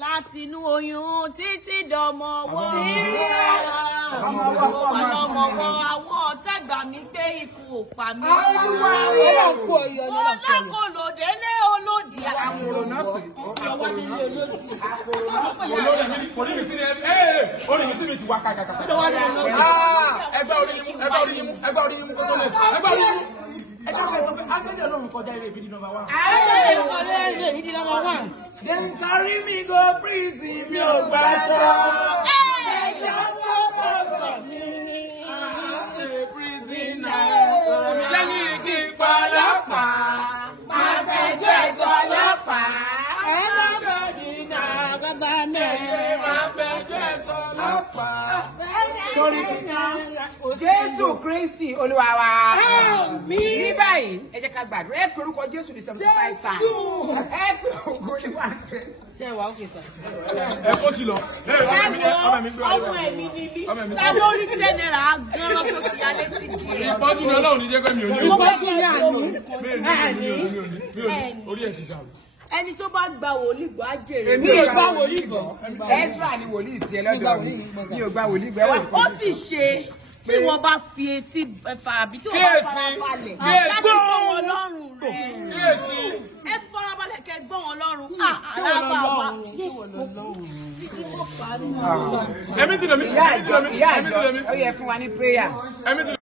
láti inú oyún títí dọmọwọ́. Ọmọ àwọn ọ̀tẹ̀gbà mi pé ikú ò pa mí. Ọlọ́kọ̀lọ́ délé olódì Then carry me go prison, mi ò gbà sọ. Prisoner, lẹ́yìn kí n pa ọlọ́pàá, máa fẹjọ́ ẹ̀sọ́ ọlọ́pàá. Jésù Kristi Olúwa wa. Ní báyìí, ẹ jẹ́ ká gbàdúrà. Ẹ pe orúkọ Jésù ní 75 times. Ẹ pe ògo ní 100. Ṣé wà ókè sà? Ẹ kó sí lọ. Ọmọ ẹ̀mí ni mí. Ta lórí general gan-an tó ti yálé ti di ẹ̀. Ìpọ́njú ni Ọlọ́run ní jẹ́ pé mi ò ní. Ìpọ́njú ni àní. Orí ẹ̀ ti dàrú. Ẹni tó bá gba wòlíì gbọ́ á jèrè. Èmi ò gba wòlíì gbọ́. Ẹ́sírà ni wòlíì tiẹ̀ lọ́dọ̀ mi. Mi ò gba wòlíì gbọ́. Ó sì ṣe tí wọ́n bá fi etí àbí tí wọ́n bá farabalẹ̀ láti gbọ́ wọn lọ́rùn rẹ̀. Ẹ farabalẹ̀ kẹ́ gbọ́ wọn lọ́rùn. Alábà wa Ẹ̀mí ti lọ mí. Ìyá àjọ ó yẹ fún wa ní prayer.